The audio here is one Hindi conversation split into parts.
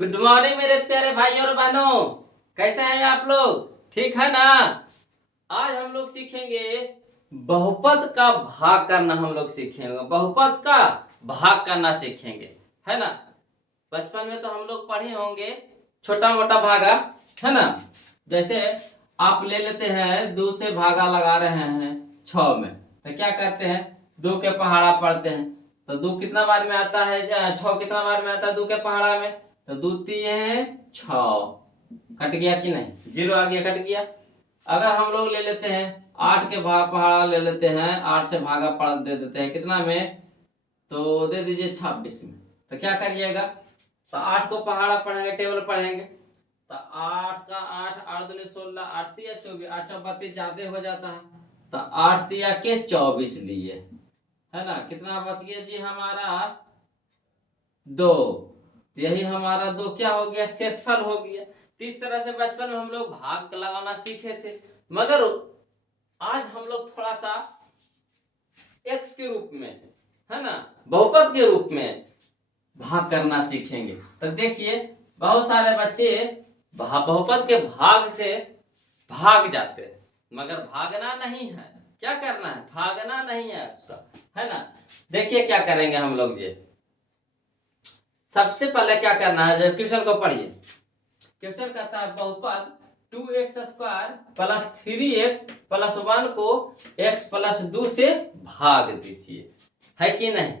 गुड मॉर्निंग मेरे प्यारे भाई और बहनों। कैसे हैं आप लोग? ठीक है ना? आज हम लोग सीखेंगे बहुपद का भाग करना। हम लोग सीखेंगे बहुपद का भाग करना सीखेंगे, है ना? बचपन में तो हम लोग पढ़े होंगे छोटा मोटा भागा, है ना? जैसे आप ले लेते हैं, 2 से भागा लगा रहे हैं 6 में, तो क्या करते हैं? 2 के पहाड़ा पढ़ते हैं, तो 2 कितना बार में आता है? 6 कितना बार में आता है 2 के पहाड़ा में? तो 2 3 6। कट गया कि नहीं? 0 आ गया, कट गया। अगर हम लोग ले लेते हैं 8 के पहाड़ा ले लेते हैं, 8 से भागा पढ़ दे देते हैं कितना में? तो दे दीजिए 26 में। तो क्या करिएगा? तो 8 को पहाड़ा पढ़ेंगे, टेबल पढ़ेंगे, तो 8 का 8, 8 दूनी 16, 8 तिया 24, 8 चौ 32 ज्यादा हो जाता है, तो 8 तिया के 24 लिए, है ना? कितना बच गया जी हमारा? 2। यही हमारा 2 क्या हो गया? शेषफल हो गया। तो इस तरह से बचपन में हम लोग भाग लगाना सीखे थे, मगर आज हम लोग थोड़ा सा एक्स के रूप में, है ना, बहुपद के रूप में भाग करना सीखेंगे। तो देखिए बहुत सारे बच्चे बहुपद के भाग से भाग जाते हैं, मगर भागना नहीं है। क्या करना है? भागना नहीं है उसका, है ना? देखिए क्या करेंगे हम लोग। ये सबसे पहले क्या करना है, जब क्वेश्चन को पढ़िए। क्वेश्चन कहता है बहुपद 2x² प्लस 3x प्लस 1 को x प्लस 2 से भाग दीजिए, है कि नहीं?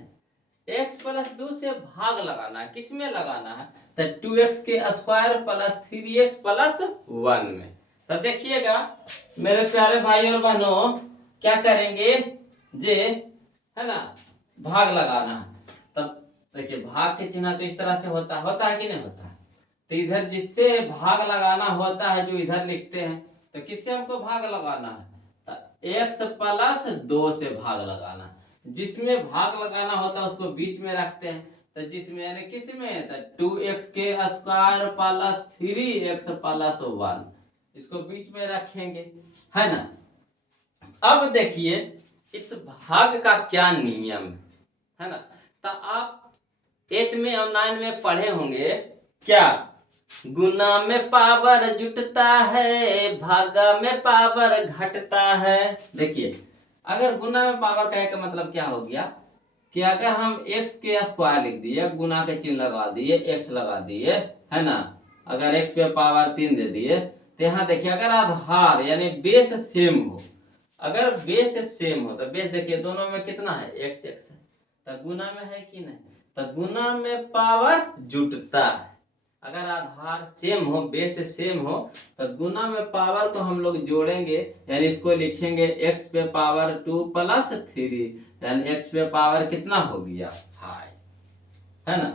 x प्लस 2 से भाग लगाना है, किस में लगाना है? तो 2x² प्लस 3x प्लस 1 में। तो देखिएगा मेरे प्यारे भाई और बहनों, क्या करेंगे जे, है ना, भाग लगाना है। तब देखिए भाग के चिन्ह तो इस तरह से होता है कि नहीं होता है? तो इधर जिससे भाग लगाना होता है, जो इधर लिखते हैं, तो किससे हमको भाग लगाना है? तो x प्लस 2 से भाग लगाना है। जिसमें भाग लगाना होता है उसको बीच में रखते हैं, तो जिसमें यानी किस में? तो 2x² प्लस 3x प्लस 1, इसको बीच में रखेंगे, है ना? अब देखिए इस भाग का क्या नियम है ना? तो आप 8 में और 9 में पढ़े होंगे क्या? गुना में पावर जुटता है, भागा में पावर घटता है। देखिए अगर गुना में पावर का मतलब क्या हो गया कि अगर हम x के स्क्वायर लिख दिए, गुना के चिन्ह लगा दिए, x लगा दिए, है ना, अगर x पे पावर 3 दे दिए, तो यहाँ देखिए अगर आधार यानी बेस सेम हो, अगर बेस सेम हो, तो बेस देखिए दोनों में कितना है? x है, तो गुना में है कि नहीं? तो गुना में पावर जुटता है। अगर आधार सेम हो, बेस सेम हो, तो गुना में पावर को हम लोग जोड़ेंगे, यानी इसको लिखेंगे x पे पावर 2 प्लस 3, यानी x पे पावर कितना हो गया? 5, है ना?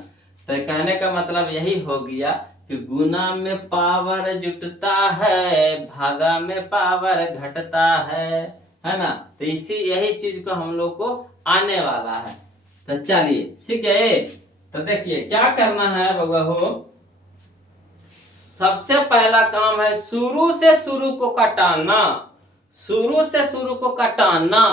तो कहने का मतलब यही हो गया कि गुना में पावर जुटता है, भागा में पावर घटता है ना? तो इसी यही चीज को हम लोग को आने वाला है। तो चलिए सीख गए। तो देखिए क्या करना है बबू, सबसे पहला काम है शुरू से शुरू को कटाना, शुरू से शुरू को कटाना।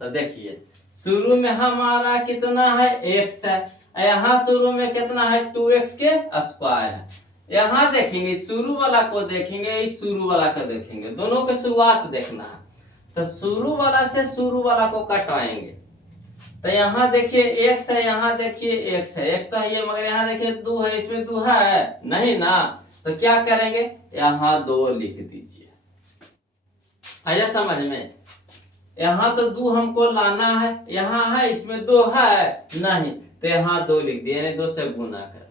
तो देखिए शुरू में हमारा कितना है? x है, यहाँ शुरू में कितना है? 2x के स्क्वायर है। यहाँ देखेंगे शुरू वाला को देखेंगे, इस शुरू वाला को देखेंगे, दोनों के शुरुआत देखना है। तो शुरू वाला से शुरू वाला को कटाएंगे। तो यहाँ देखिए x है, यहाँ देखिए x है, x तो है ये, मगर यहाँ देखिए 2 है, इसमें 2 है नहीं ना? तो क्या करेंगे? यहाँ 2 लिख दीजिए। आया समझ में? यहाँ तो 2 हमको लाना है, यहाँ है, इसमें 2 है नहीं, तो यहाँ 2 लिख दिए, यानी 2 से गुना कर।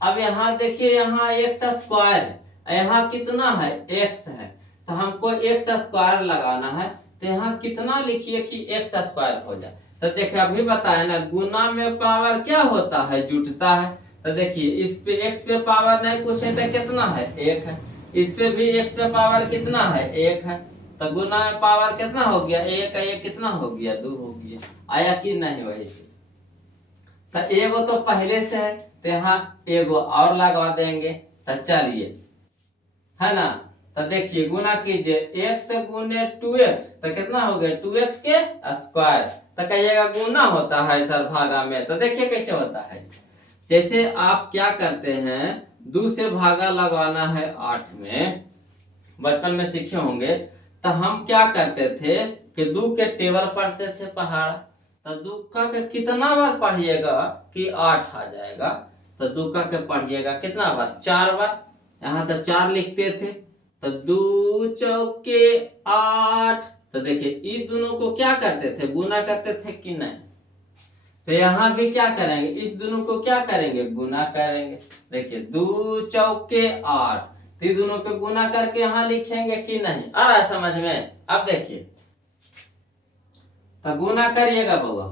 अब यहाँ देखिए यहाँ x² है, यहाँ कितना है? x है, तो हमको x² लगाना है, तो यहाँ कितना लिखिए कि x² हो जाए। तो देखिए अभी बताया ना, गुना में पावर क्या होता है? जुटता है। तो देखिए इस पे x पे पावर नहीं कुछ है, तो कितना है? 1 है। इस पे भी x पे पावर कितना है? 1 है। तो गुना में पावर कितना हो गया? 1 है, ये कितना हो गया? 2 हो गया। आया कि नहीं? वही से तो एगो तो पहले से है, तो यहाँ एगो और लगवा देंगे। तो चलिए, है ना? तो देखिए गुना कीजिए, x गुने 2x, तो कितना हो गया? 2x के स्क्वायर। तो कहिएगा गुना होता है सर भागा में? तो देखिए कैसे होता है। जैसे आप क्या करते हैं, 2 से भागा लगवाना है 8 में, बचपन में सीखे होंगे। तो हम क्या करते थे कि 2 के टेबल पढ़ते थे पहाड़, तो 2 का के कितना बार पढ़िएगा कि 8 आ जाएगा। तो 2 का के पढ़िएगा कितना बार, 4 बार। यहाँ तो 4 लिखते थे, तो 2 चौके 8। तो देखिए इस दोनों को क्या करते थे, गुना करते थे कि नहीं। तो यहाँ भी क्या करेंगे, इस दोनों को क्या करेंगे, गुना करेंगे। देखिए 2 चौके 8, तो दोनों को गुना करके यहाँ लिखेंगे कि नहीं, आ रहा है समझ में। अब देखिए तो गुना करिएगा बाबा,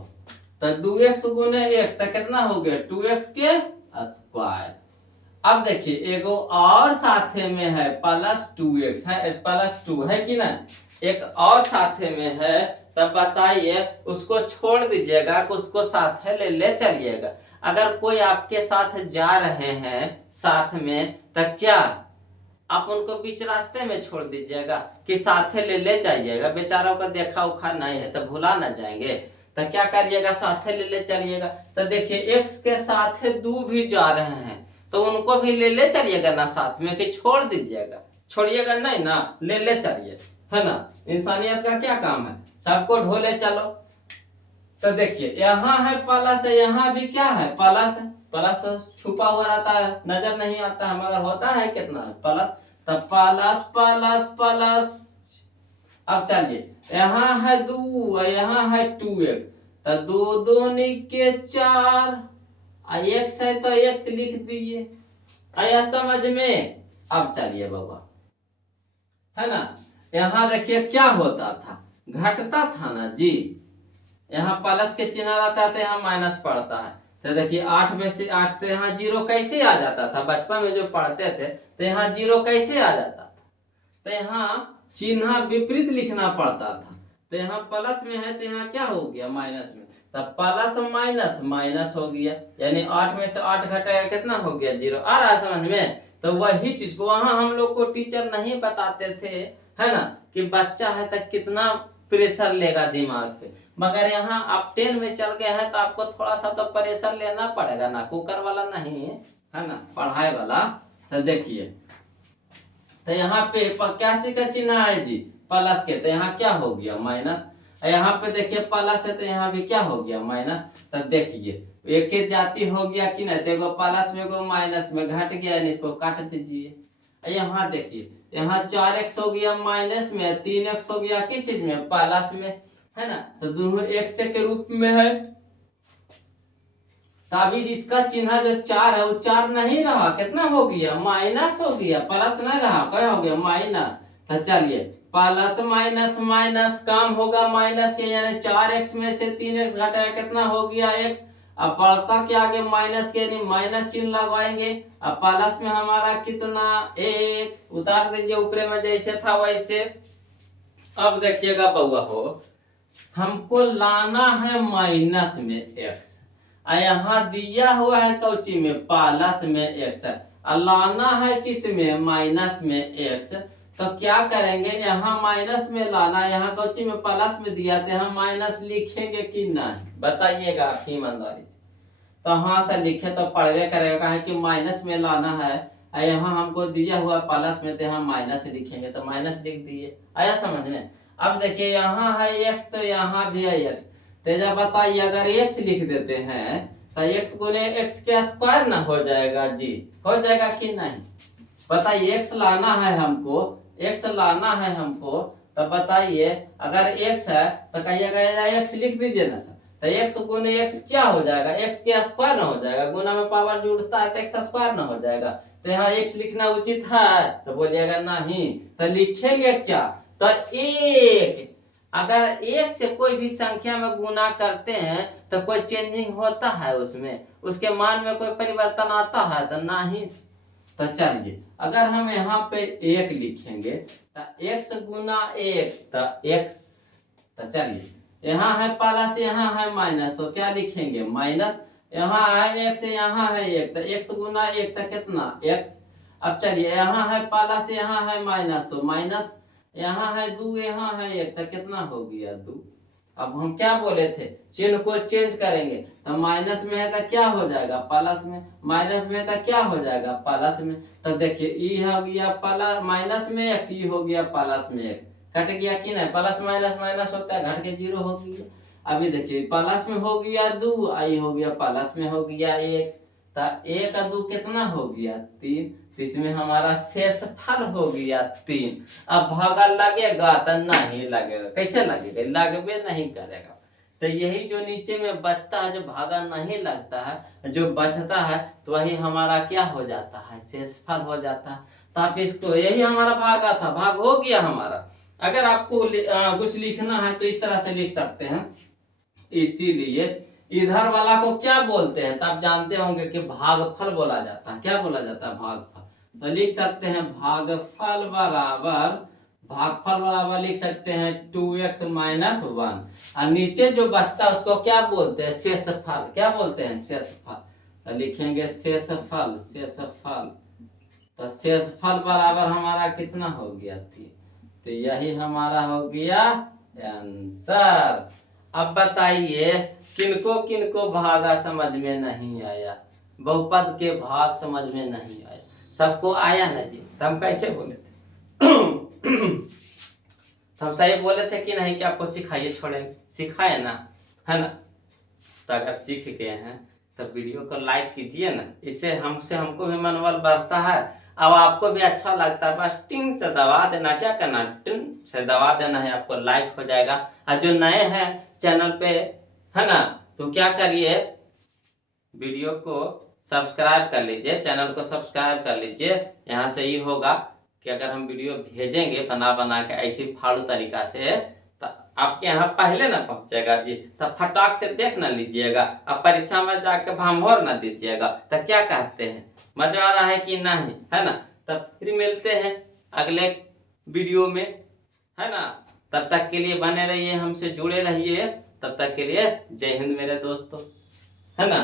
तो 2x गुने x तो कितना हो गया, 2x के स्क्वायर। अब देखिए एगो और साथे में है +2x है, +2 है कि ना, एक और साथे में है। तब बताइए उसको छोड़ दीजिएगा, उसको साथ ले चलिएगा। अगर कोई आपके साथ जा रहे हैं साथ में, तो क्या आप उनको बीच रास्ते में छोड़ दीजिएगा कि साथे ले जाइएगा। बेचारों का देखा उखा नहीं है तो भुला ना जाएंगे। तो क्या करिएगा, साथे ले चलिएगा। तो देखिए x के साथ 2 भी जा रहे हैं, तो उनको भी ले चलिएगा ना साथ में, कि छोड़ दीजिएगा, छोड़िएगा नहीं ना, ले चलिए, है ना। इंसानियत का क्या काम है, सबको ढोले चलो। तो देखिए यहाँ है प्लस, यहाँ भी क्या है, प्लस है। प्लस छुपा हुआ रहता है, नजर नहीं आता है, मगर होता है कितना प्लस। तो प्लस प्लस प्लस। अब चलिए यहाँ है 2, यहाँ है 2x, तो 2 दूनी के 4, x है तो x लिख दिए। आया समझ में। अब चलिए बाबा, है ना, यहाँ देखिए क्या होता था, घटता था ना जी। यहाँ प्लस के चिन्ह रहता है तो यहाँ माइनस पड़ता है। तो देखिए 8 में से 8, तो यहाँ 0 कैसे आ जाता था, बचपन में जो पढ़ते थे तो यहाँ 0 कैसे आ जाता था। तो यहाँ चिन्ह विपरीत लिखना पड़ता था। तो यहाँ प्लस में है तो यहाँ क्या हो गया, माइनस में। तो प्लस माइनस माइनस हो गया, यानी 8 में से 8 घटाया कितना हो गया, 0। आ रहा है समझ में। तो वही चीज को वहां हम लोग को टीचर नहीं बताते थे, है ना, कि बच्चा है तो कितना प्रेशर लेगा दिमाग पे। मगर यहाँ आप 10 में चल गए हैं तो आपको थोड़ा सा तो प्रेशर लेना पड़ेगा ना, कुकर वाला नहीं है ना, पढ़ाई वाला। तो देखिए तो यहाँ पे क्या चीज का चिन्ह है जी, प्लस के, तो यहाँ क्या हो गया, माइनस। यहाँ पे देखिए प्लस है तो यहाँ भी क्या हो गया, माइनस। तो देखिए एक ही जाति हो गया कि नहीं, देखो प्लस में को माइनस में घट गया, इसको काट दीजिए। यहाँ देखिए यहाँ 4x हो गया माइनस में, 3x हो गया किस चीज में, प्लस में, है ना। तो दोनों x के रूप में है। तभी इसका चिन्ह जो 4 है वो 4 नहीं रहा, कितना हो गया, माइनस हो गया, प्लस नहीं रहा, क्या हो गया, माइनस। तो चलिए प्लस माइनस माइनस काम होगा माइनस के, यानी 4x में से 3x घटाया कितना हो गया, x। अब बड़का के आगे माइनस के, यानी माइनस चिन्ह लगवाएंगे। अब प्लस में हमारा कितना, 1 उतार दीजिए, ऊपर में जैसे था वैसे। अब देखिएगा बउआ हो, हमको लाना है माइनस में x, यहाँ दिया हुआ है कौची में, प्लस में x, लाना है किस में, माइनस में x। तो क्या करेंगे, यहाँ माइनस में लाना, यहाँ कौची में, प्लस में दिया, तो यहाँ माइनस लिखेंगे कि नहीं, बताइएगा आप ईमानदारी से। तो हाँ से लिखे तो पढ़वे करेगा, है कि माइनस में लाना है, यहाँ हमको दिया हुआ प्लस में, तो यहाँ माइनस लिखेंगे, तो माइनस लिख दिए। आया समझ में। अब देखिए यहाँ है x, तो यहाँ भी है x। तो जब बताइए अगर x लिख देते हैं तो x गुने x के स्क्वायर ना हो जाएगा जी, हो जाएगा कि नहीं, बताइए। x लाना है हमको, x लाना है हमको, तो बताइए अगर x है तो कहिएगा x लिख दीजिए ना सर। तो x गुने x क्या हो जाएगा, x के स्क्वायर ना हो जाएगा, गुना में पावर जुड़ता है तो x स्क्वायर ना हो जाएगा। तो यहाँ x लिखना उचित है, तो बोलिएगा नहीं। तो लिखेंगे क्या, तो 1। अगर 1 से कोई भी संख्या में गुना करते हैं तो कोई चेंजिंग होता है उसमें, उसके मान में कोई परिवर्तन आता है, तो नहीं। तो चलिए अगर हम यहाँ पे 1 लिखेंगे तो x गुना 1, तो x। तो चलिए यहाँ है प्लस, यहाँ है माइनस, तो क्या लिखेंगे, माइनस। यहाँ है x, यहाँ है 1, तो x गुना 1 तो कितना, x। अब चलिए यहाँ है प्लस, यहाँ है माइनस, तो माइनस। यहाँ है 2, यहाँ है 1, तो कितना हो गया, 2। अब हम क्या बोले थे, चिन्ह को चेंज करेंगे, तो माइनस में है तो क्या हो जाएगा प्लस में, माइनस में है तो क्या हो जाएगा प्लस में। तो देखिए ई हो गया प्लस माइनस में एक्स, ई हो गया प्लस में एक, कट गया कि नहीं, प्लस माइनस माइनस होता है घट के जीरो हो गया। अभी देखिए प्लस में हो गया 2, आई हो गया प्लस में हो गया 1, तो 1 और 2 कितना हो गया 3, तो इसमें हमारा शेषफल हो गया 3। अब भागा लगेगा तो नहीं लगेगा, कैसे लगेगा, लगबे नहीं करेगा। तो यही जो नीचे में बचता है, जो भागा नहीं लगता है, जो बचता है, तो वही हमारा क्या हो जाता है, शेषफल हो जाता है। तो आप इसको, यही हमारा भागा था, भाग हो गया हमारा। अगर आपको कुछ लिखना है तो इस तरह से लिख सकते हैं। इसीलिए इधर वाला को क्या बोलते हैं, तो आप जानते होंगे कि भागफल बोला जाता है। क्या बोला जाता है, भागफल। तो लिख सकते हैं भागफल बराबर लिख सकते हैं 2x माइनस 1, और नीचे जो बचता है उसको क्या बोलते हैं, शेषफल। क्या बोलते हैं, शेषफल। तो लिखेंगे शेषफल। तो शेषफल बराबर हमारा कितना हो गया 3, तो यही हमारा हो गया आंसर। अब बताइए किनको भागा समझ में नहीं आया, बहुपद के भाग समझ में नहीं आया, सबको आया ना जी, तो हम कैसे बोले थे तो हम सही बोले थे कि नहीं, कि आपको सिखाइए छोड़ेंगे, सिखाए ना, है ना। तो अगर सीख गए हैं तो वीडियो को लाइक कीजिए ना, इससे हमको भी मनोबल बढ़ता है। अब आपको भी अच्छा लगता है, बस टिंग से दबा देना, क्या करना, टिंग से दबा देना है, आपको लाइक हो जाएगा। और जो नए हैं चैनल पे, है ना, तो क्या करिए, वीडियो को सब्सक्राइब कर लीजिए, चैनल को सब्सक्राइब कर लीजिए। यहाँ से ये होगा कि अगर हम वीडियो भेजेंगे बना के ऐसी फाड़ू तरीका से, तो आपके यहाँ पहले ना पहुंचेगा जी, तो फटाक से देख ना लीजिएगा। अब परीक्षा में जाके भामोर ना दीजिएगा। तो क्या कहते हैं, मजा आ रहा है कि नहीं, है ना। तब फिर मिलते हैं अगले वीडियो में, है ना। तब तक के लिए बने रहिए, हमसे जुड़े रहिए। तब तक के लिए जय हिंद मेरे दोस्तों, है ना।